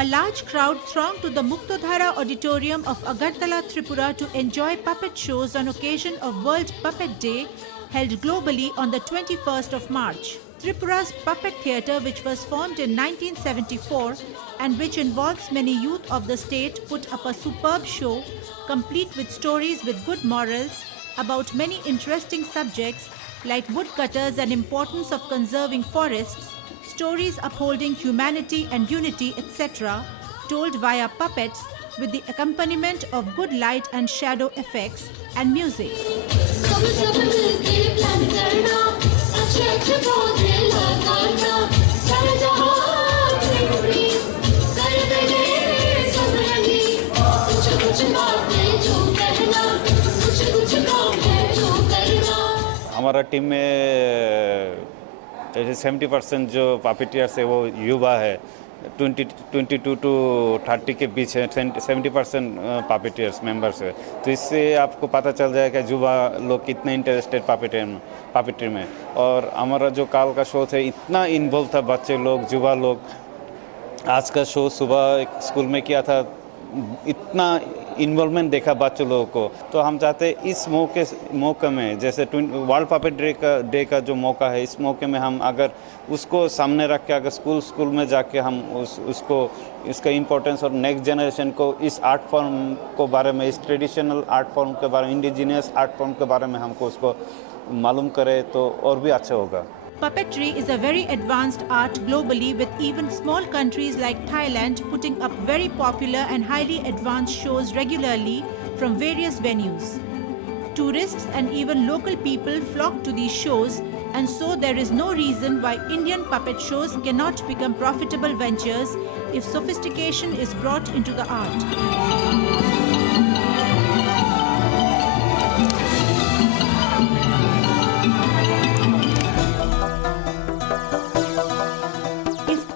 A large crowd thronged to the Muktodhara Auditorium of Agartala, Tripura to enjoy puppet shows on occasion of World Puppet Day held globally on the 21st of March. Tripura's puppet theatre, which was formed in 1974 and which involves many youth of the state, put up a superb show complete with stories with good morals about many interesting subjects like woodcutters and importance of conserving forests, stories upholding humanity and unity, etc., told via puppets with the accompaniment of good light and shadow effects and music. हमारा team में 70% जो पपेटियर्स है वो युवा है, 22 to 30 के बीच है, 70% पपेटियर्स members है। तो इससे आपको पता चल जाएगा युवा लोग कितने इंटरेस्टेड पपेटियर में। और हमारा जो काल का शो था इतना इन्वॉल्व था, बच्चे लोग, युवा लोग। आज का शो सुबह स्कूल में किया था, इतना इन्वॉल्वमेंट देखा बच्चों लोगों को। तो हम चाहते हैं इस मौके में, जैसे वर्ल्ड पपेट डे का जो मौका है, इस मौके में हम अगर उसको सामने रख के अगर स्कूल में जाके हम उसको इसका इम्पोर्टेंस और नेक्स्ट जनरेशन को इस आर्ट फॉर्म को बारे में, इस ट्रेडिशनल आर्ट फॉर्म के बारे में, इंडिजिनियस आर्ट फॉर्म के बारे में हमको उसको मालूम करें तो और भी अच्छा होगा। Puppetry is a very advanced art globally, with even small countries like Thailand putting up very popular and highly advanced shows regularly from various venues. Tourists and even local people flock to these shows, and so there is no reason why Indian puppet shows cannot become profitable ventures if sophistication is brought into the art.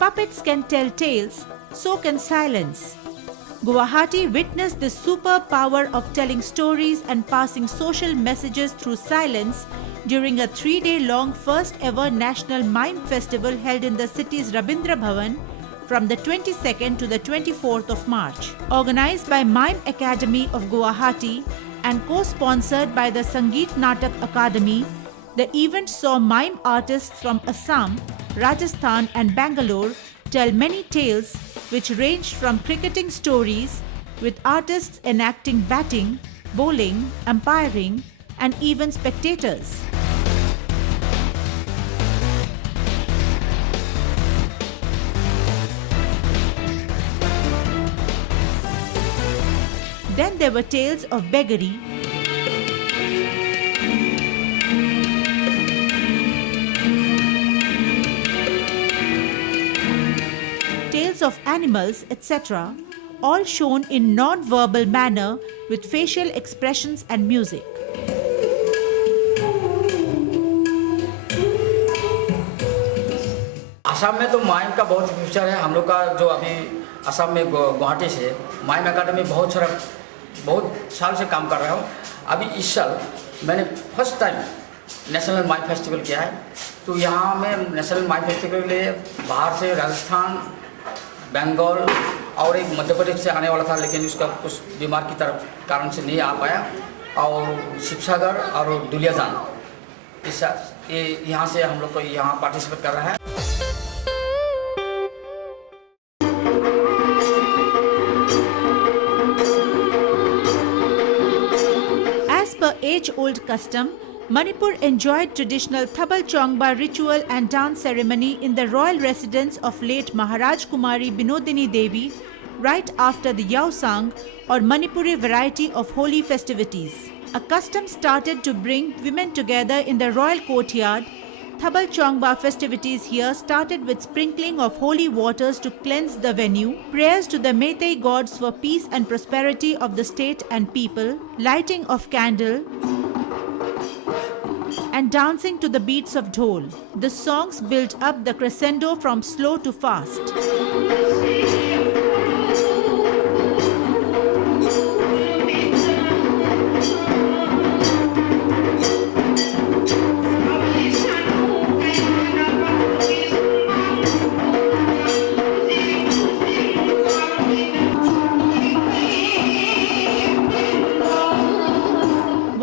Puppets can tell tales, so can silence. Guwahati witnessed this superb power of telling stories and passing social messages through silence during a 3-day-long first ever National Mime Festival held in the city's Rabindra Bhavan from the 22nd to the 24th of March. Organized by Mime Academy of Guwahati and co-sponsored by the Sangeet Natak Academy, the event saw mime artists from Assam, Rajasthan and Bangalore tell many tales which ranged from cricketing stories, with artists enacting batting, bowling, umpiring and even spectators. Then there were tales of beggary, tales of animals, etc., all shown in non-verbal manner with facial expressions and music. Assam में तो mime का बहुत future है। हम लोग का जो अभी असम में गुवाहाटी से माइम एकेडमी बहुत साल से काम कर रहा हूँ। अभी इस साल मैंने first time national mime festival किया है। तो यहाँ में नेशनल माइम फेस्टिवल के लिए बाहर से राजस्थान, बंगाल और एक मध्य प्रदेश से आने वाला था, लेकिन उसका कुछ बीमार की तरफ कारण से नहीं आ पाया। और शिवसागर और दुलियाजान यहाँ से हम लोग को यहाँ पार्टिसिपेट कर रहा है। As per age-old custom, Manipur enjoyed traditional Thabal Chongba ritual and dance ceremony in the royal residence of late Maharaj Kumari Binodini Devi right after the Yaosang or Manipuri variety of holy festivities. A custom started to bring women together in the royal courtyard. Thabal Chongba festivities here started with sprinkling of holy waters to cleanse the venue, prayers to the Meitei gods for peace and prosperity of the state and people, lighting of candle, and dancing to the beats of dhol. The songs built up the crescendo from slow to fast.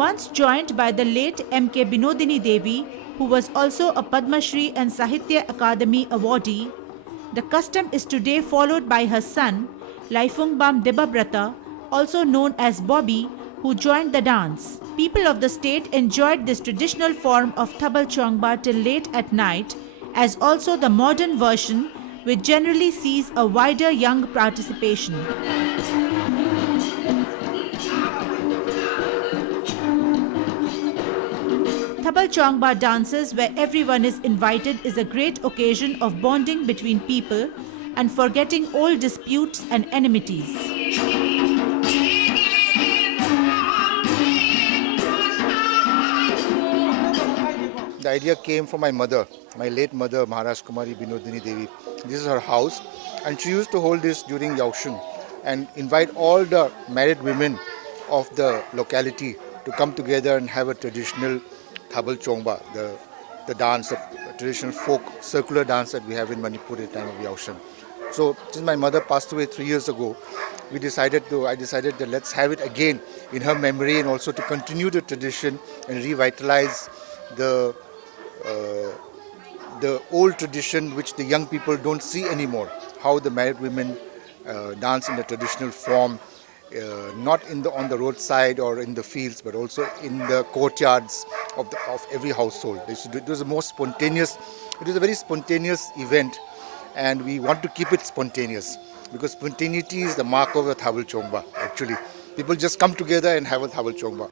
once joined by the late M.K. Binodini Devi, who was also a Padma Shri and Sahitya Akademi awardee. The custom is today followed by her son, Laifungbam Debabrata, also known as Bobby, who joined the dance. People of the state enjoyed this traditional form of Thabal Chongba till late at night, as also the modern version, which generally sees a wider young participation. Thabal Chongba dances, where everyone is invited, is a great occasion of bonding between people and forgetting old disputes and enmities. The idea came from my mother, my late mother, Maharaj Kumari Binodini Devi. This is her house, and she used to hold this during Yaoshun and invite all the married women of the locality to come together and have a traditional Thabal Chongba, the dance, the traditional folk circular dance that we have in Manipur at the time of Yaoshun. So since my mother passed away 3 years ago, I decided that let's have it again in her memory, and also to continue the tradition and revitalize the old tradition which the young people don't see anymore. How the married women dance in the traditional form, not on the roadside or in the fields, but also in the courtyards of every household. It was a very spontaneous event, and we want to keep it spontaneous, because spontaneity is the mark of a Thabal Chongba. Actually, people just come together and have a Thabal Chongba.